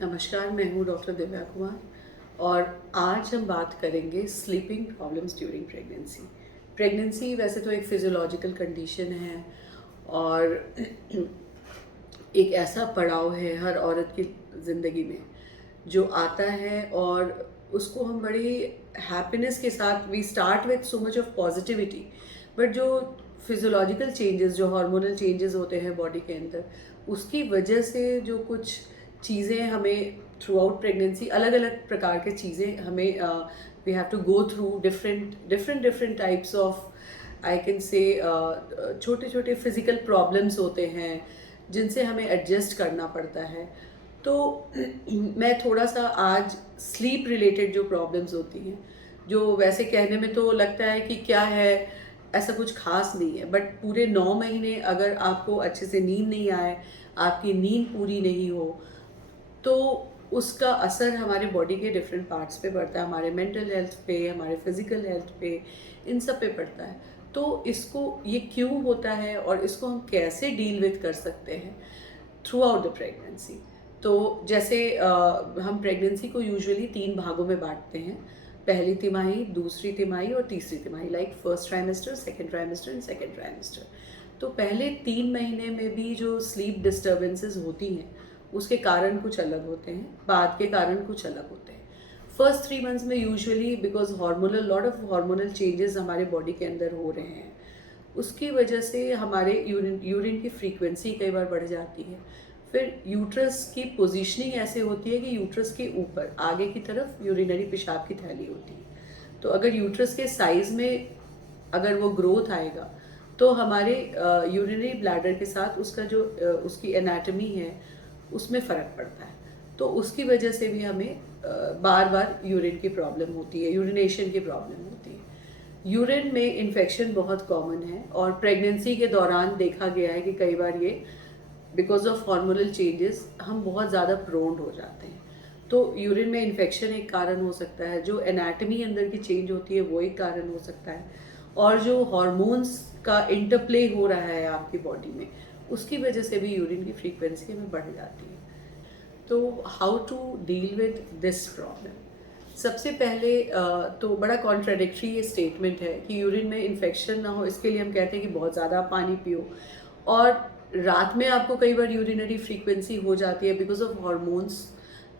नमस्कार, मैं हूँ डॉक्टर दिव्या कुमार और आज हम बात करेंगे sleeping problems during pregnancy. Pregnancy वैसे तो एक फिजियोलॉजिकल कंडीशन है और एक ऐसा पड़ाव है हर औरत की ज़िंदगी में जो आता है और उसको हम बड़ी हैप्पीनेस के साथ we start with so much of positivity, but जो फिजियोलॉजिकल चेंजेस, जो हार्मोनल चेंजेस होते हैं बॉडी के अंदर, उसकी वजह से जो कुछ चीज़ें हमें थ्रू आउट प्रेगनेंसी, अलग अलग प्रकार के चीज़ें हमें we have to go through different different different types of, I can say, छोटे छोटे फिजिकल प्रॉब्लम्स होते हैं जिनसे हमें एडजस्ट करना पड़ता है। तो मैं थोड़ा सा आज स्लीप रिलेटेड जो प्रॉब्लम्स होती हैं, जो वैसे कहने में तो लगता है कि क्या है, ऐसा कुछ खास नहीं है, बट पूरे 9 महीने अगर आपको अच्छे से नींद नहीं आए, आपकी नींद पूरी नहीं हो, तो उसका असर हमारे बॉडी के डिफरेंट पार्ट्स पे पड़ता है, हमारे मेंटल हेल्थ पे, हमारे फिजिकल हेल्थ पे, इन सब पे पड़ता है। तो इसको, ये क्यों होता है और इसको हम कैसे डील विथ कर सकते हैं थ्रू आउट द प्रेगनेंसी। तो जैसे हम प्रेगनेंसी को यूजुअली 3 भागों में बांटते हैं: पहली तिमाही, दूसरी तिमाही और तीसरी तिमाही, like first trimester, second trimester and second trimester. तो पहले 3 महीने में भी जो स्लीप डिस्टर्बेंसेस होती हैं उसके कारण कुछ अलग होते हैं, बाद के कारण कुछ अलग होते हैं। फर्स्ट 3 मंथ्स में usually because hormonal, lot of hormonal changes हमारे बॉडी के अंदर हो रहे हैं, उसकी वजह से हमारे यूरिन की फ्रीक्वेंसी कई बार बढ़ जाती है। फिर यूट्रस की पोजीशनिंग ऐसे होती है कि यूट्रस के ऊपर आगे की तरफ यूरिनरी पेशाब की थैली होती है। तो अगर यूट्रस के साइज में अगर वो ग्रोथ आएगा तो हमारे यूरिनरी ब्लैडर के साथ उसका जो उसकी एनाटमी है उसमें फ़र्क पड़ता है। तो उसकी वजह से भी हमें बार बार यूरिन की प्रॉब्लम होती है, यूरिनेशन की प्रॉब्लम होती है। यूरिन में इन्फेक्शन बहुत कॉमन है और प्रेगनेंसी के दौरान देखा गया है कि कई बार ये बिकॉज ऑफ हार्मोनल चेंजेस हम बहुत ज़्यादा प्रोन्ड हो जाते हैं। तो यूरिन में इन्फेक्शन एक कारण हो सकता है, जो एनाटमी अंदर की चेंज होती है वो एक कारण हो सकता है, और जो हार्मोन्स का इंटरप्ले हो रहा है आपकी बॉडी में उसकी वजह से भी यूरिन की फ्रीक्वेंसी में बढ़ जाती है। तो how to deal with this problem. सबसे पहले तो बड़ा कॉन्ट्राडिक्टरी ये स्टेटमेंट है कि यूरिन में इन्फेक्शन ना हो इसके लिए हम कहते हैं कि बहुत ज़्यादा पानी पियो, और रात में आपको कई बार यूरिनरी फ्रीक्वेंसी हो जाती है बिकॉज ऑफ हार्मोन्स,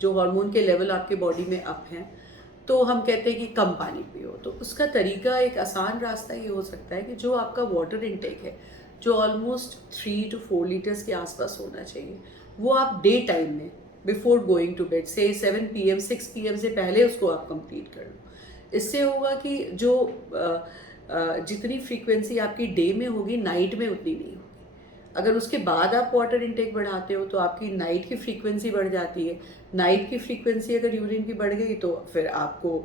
जो हार्मोन के लेवल आपके बॉडी में अप हैं, तो हम कहते हैं कि कम पानी पियो। तो उसका तरीका, एक आसान रास्ता ये हो सकता है कि जो आपका वाटर इनटेक है, जो ऑलमोस्ट 3 to 4 लीटर्स के आसपास होना चाहिए, वो आप डे टाइम में बिफोर गोइंग टू बेड, से 7 PM 6 PM से पहले उसको आप कंप्लीट कर लो। इससे होगा कि जो जितनी फ्रीक्वेंसी आपकी डे में होगी नाइट में उतनी नहीं होगी। अगर उसके बाद आप वाटर इनटेक बढ़ाते हो तो आपकी नाइट की फ्रीक्वेंसी बढ़ जाती है। नाइट की फ्रीक्वेंसी अगर यूरिन की बढ़ गई तो फिर आपको,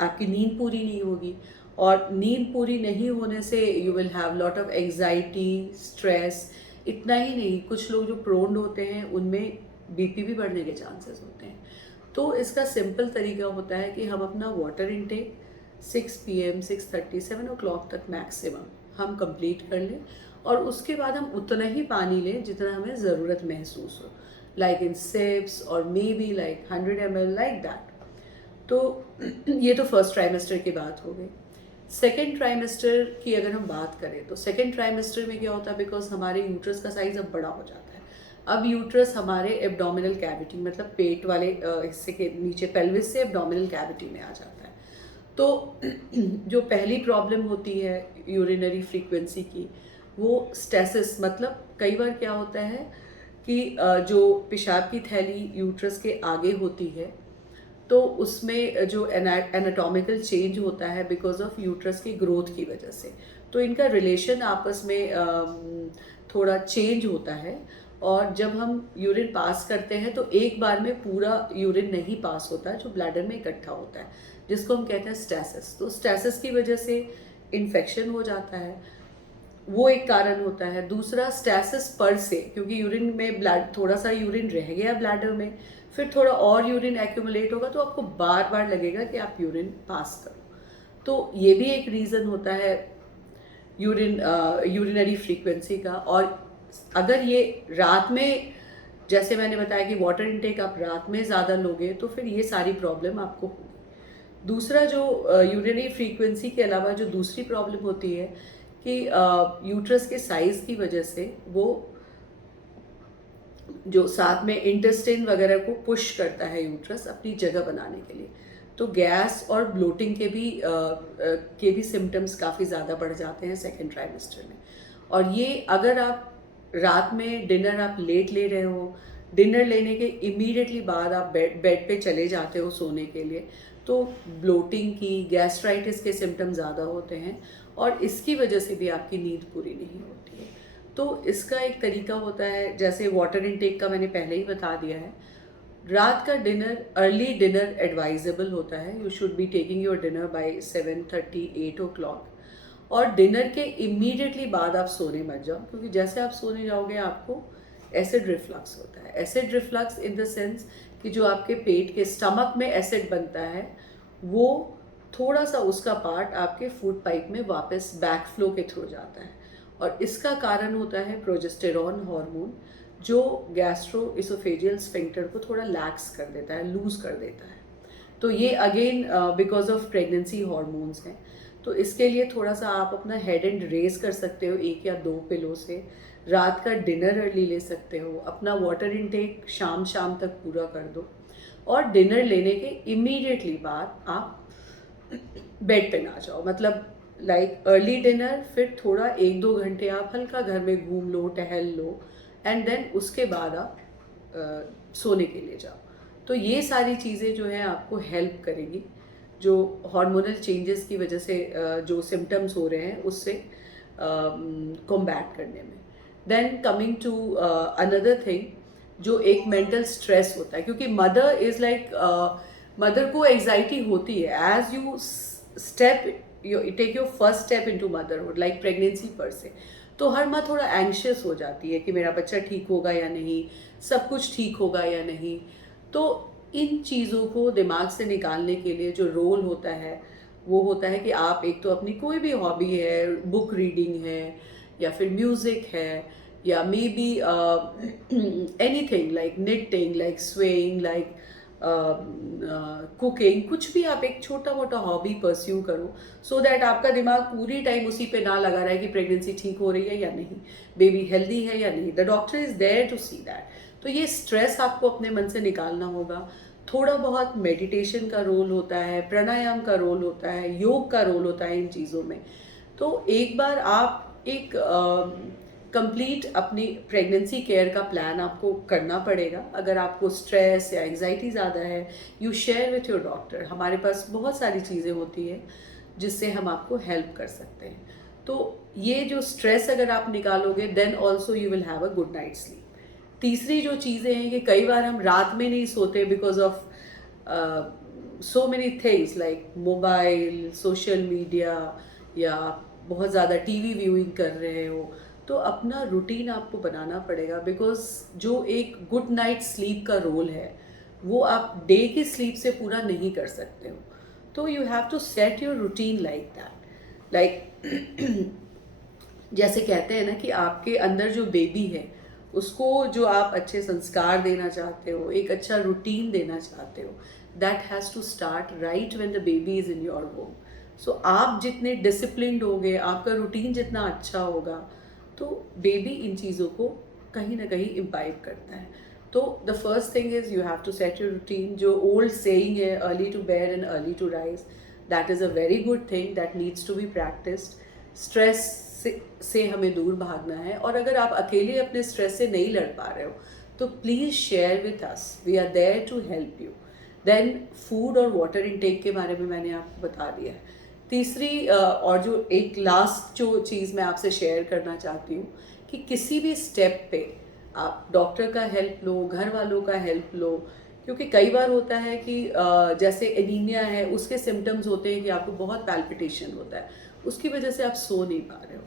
आपकी नींद पूरी नहीं होगी, और नींद पूरी नहीं होने से you will have lot of anxiety, stress. इतना ही नहीं, कुछ लोग जो प्रोन्ड होते हैं उनमें बीपी भी बढ़ने के चांसेस होते हैं। तो इसका सिंपल तरीका होता है कि हम अपना वाटर इनटेक 6 PM 6:30 7 o'clock तक मैक्सिमम हम कंप्लीट कर लें, और उसके बाद हम उतना ही पानी लें जितना हमें ज़रूरत महसूस हो, लाइक इन सिप्स और may be like 100 ml, like that. तो ये तो फर्स्ट ट्राइमेस्टर की बात हो गई। सेकेंड ट्राइमेस्टर की अगर हम बात करें तो सेकेंड ट्राइमेस्टर में क्या होता है, बिकॉज हमारे यूट्रस का साइज अब बड़ा हो जाता है। अब यूट्रस हमारे एब्डोमिनल कैविटी, मतलब पेट वाले हिस्से के नीचे, पेल्विस से एब्डोमिनल कैविटी में आ जाता है। तो जो पहली प्रॉब्लम होती है यूरिनरी फ्रीक्वेंसी की, वो स्टेसिस, मतलब कई बार क्या होता है कि जो पेशाब की थैली यूट्रस के आगे होती है तो उसमें जो एनाटॉमिकल चेंज होता है बिकॉज ऑफ यूट्रस की ग्रोथ की वजह से, तो इनका रिलेशन आपस में थोड़ा चेंज होता है। और जब हम यूरिन पास करते हैं तो एक बार में पूरा यूरिन नहीं पास होता है जो ब्लैडर में इकट्ठा होता है, जिसको हम कहते हैं स्टेसिस। तो स्टेसिस की वजह से इन्फेक्शन हो जाता है, वो एक कारण होता है। दूसरा, स्टेसिस पर से, क्योंकि यूरिन में थोड़ा सा यूरिन रह गया ब्लैडर में, फिर थोड़ा और यूरिन एक्यूमुलेट होगा तो आपको बार बार लगेगा कि आप यूरिन पास करो। तो ये भी एक रीज़न होता है यूरिनरी फ्रीक्वेंसी का। और अगर ये रात में जैसे मैंने बताया कि वाटर इनटेक आप रात में ज़्यादा लोगे तो फिर ये सारी प्रॉब्लम आपको होगी। दूसरा जो यूरिनरी फ्रीक्वेंसी के अलावा जो दूसरी प्रॉब्लम होती है कि यूट्रस के साइज़ की वजह से वो जो साथ में इंटेस्टाइन वगैरह को पुश करता है यूट्रस अपनी जगह बनाने के लिए, तो गैस और ब्लोटिंग के भी सिम्टम्स काफ़ी ज़्यादा बढ़ जाते हैं सेकेंड ट्राइमेस्टर में। और ये अगर आप रात में डिनर आप लेट ले रहे हो, डिनर लेने के इमीडिएटली बाद आप बेड पे चले जाते हो सोने के लिए, तो ब्लोटिंग की, गैस्ट्राइटिस के सिम्टम ज़्यादा होते हैं और इसकी वजह से भी आपकी नींद पूरी नहीं होती है। तो इसका एक तरीका होता है, जैसे वाटर इनटेक का मैंने पहले ही बता दिया है। रात का डिनर, अर्ली डिनर एडवाइजेबल होता है। You should be taking your dinner by 7:30 8 o'clock। और डिनर के इमीडिएटली बाद आप सोने मत जाओ, क्योंकि जैसे आप सोने जाओगे आपको एसिड रिफ्लक्स होता है। Acid reflux in the sense कि जो आपके पेट के स्टमक में एसिड बनता है, वो थोड़ा सा उसका पार्ट आपके फूड पाइप में वापस बैक फ्लो के थ्रू जाता है और इसका कारण होता है प्रोजेस्टेरॉन हार्मोन, जो गैस्ट्रो इसोफेजियल स्फिंक्टर को थोड़ा लैक्स कर देता है, लूज कर देता है। तो ये again because of pregnancy hormones हैं। तो इसके लिए थोड़ा सा आप अपना हेड एंड रेज कर सकते हो 1 या 2 पिलो से। रात का डिनर अर्ली ले सकते हो। अपना वाटर इनटेक शाम शाम तक पूरा कर दो और डिनर लेने के इमीडिएटली बाद आप बेड पे ना जाओ। मतलब लाइक अर्ली डिनर, फिर थोड़ा 1-2 घंटे आप हल्का घर में घूम लो, टहल लो एंड देन उसके बाद आप सोने के लिए जाओ। तो ये सारी चीज़ें जो है आपको हेल्प करेगी, जो हार्मोनल चेंजेस की वजह से जो सिम्टम्स हो रहे हैं उससे कॉम्बैट करने में। Then coming to another thing, जो एक मेंटल स्ट्रेस होता है, क्योंकि मदर इज़ लाइक, मदर को एग्जाइटी होती है as you take your first step into motherhood, like pregnancy पर से। तो हर माँ थोड़ा एंग्शियस हो जाती है कि मेरा बच्चा ठीक होगा या नहीं, सब कुछ ठीक होगा या नहीं। तो इन चीज़ों को दिमाग से निकालने के लिए जो रोल होता है वो होता है कि आप एक तो अपनी कोई भी हॉबी है, बुक रीडिंग है या फिर म्यूज़िक है या may be anything like knitting, like swaying, like cooking, कुछ भी आप एक छोटा मोटा हॉबी परस्यू करो, सो दैट आपका दिमाग पूरी टाइम उसी पे ना लगा रहे कि प्रेगनेंसी ठीक हो रही है या नहीं, बेबी हेल्दी है या नहीं। The doctor is there to see that. तो ये स्ट्रेस आपको अपने मन से निकालना होगा। थोड़ा बहुत मेडिटेशन का रोल होता है, प्राणायाम का रोल होता है, योग का रोल होता है इन चीज़ों में। तो एक बार आप एक कंप्लीट अपनी प्रेगनेंसी केयर का प्लान आपको करना पड़ेगा। अगर आपको स्ट्रेस या एंजाइटी ज़्यादा है, you share with your doctor. हमारे पास बहुत सारी चीज़ें होती हैं जिससे हम आपको हेल्प कर सकते हैं। तो ये जो स्ट्रेस अगर आप निकालोगे, then also you will have a good night sleep. तीसरी जो चीज़ें हैं कि कई बार हम रात में नहीं सोते because of so many things like mobile, social media, या बहुत ज़्यादा टीवी व्यूइंग कर रहे हो। तो अपना रूटीन आपको बनाना पड़ेगा, बिकॉज जो एक गुड नाइट स्लीप का रोल है वो आप डे की स्लीप से पूरा नहीं कर सकते हो। तो you have to set your routine like that. Like जैसे कहते हैं ना कि आपके अंदर जो बेबी है उसको जो आप अच्छे संस्कार देना चाहते हो, एक अच्छा रूटीन देना चाहते हो, that has to start right when the baby is in your womb. So आप जितने डिसिप्लिन्ड होगे, आपका रूटीन जितना अच्छा होगा, तो बेबी इन चीज़ों को कहीं ना कहीं इम्बाइब करता है। तो the first thing is you have to set your routine. जो ओल्ड सेइंग है, early to bed and early to rise, that is a very good thing that needs to be practised. Stress से हमें दूर भागना है, और अगर आप अकेले अपने स्ट्रेस से नहीं लड़ पा रहे हो तो please share with us, we are there to help you. Then food और वाटर इनटेक के बारे में मैंने आपको बता दिया है। तीसरी और जो एक लास्ट जो चीज़ मैं आपसे शेयर करना चाहती हूँ कि किसी भी स्टेप पे आप डॉक्टर का हेल्प लो, घर वालों का हेल्प लो, क्योंकि कई बार होता है कि जैसे एनीमिया है, उसके सिम्टम्स होते हैं कि आपको बहुत पैल्पिटेशन होता है, उसकी वजह से आप सो नहीं पा रहे हो।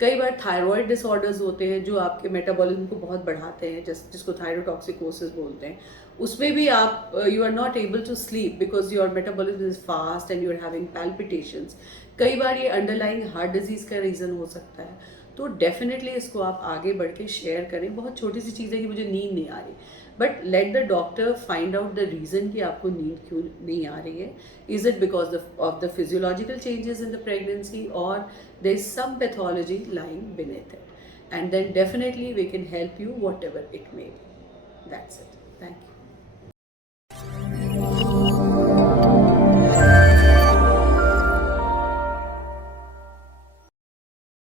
कई बार थायराइड डिसऑर्डर्स होते हैं जो आपके मेटाबॉलिज्म को बहुत बढ़ाते हैं, जिसको थायरोटॉक्सिकोसिस बोलते हैं। उसमें भी आप you are not able to sleep because your metabolism is fast and you are having palpitations. कई बार ये अंडरलाइंग हार्ट डिजीज़ का रीज़न हो सकता है। तो डेफिनेटली इसको आप आगे बढ़ के शेयर करें. बहुत छोटी सी चीज़ है कि मुझे नींद नहीं आ रही, but let the doctor find out the reason कि आपको नींद क्यों नहीं आ रही है. Is it because of the physiological changes in the pregnancy, और there is some pathology lying beneath it, and then definitely we can help you whatever it may be. That's it. Thank you.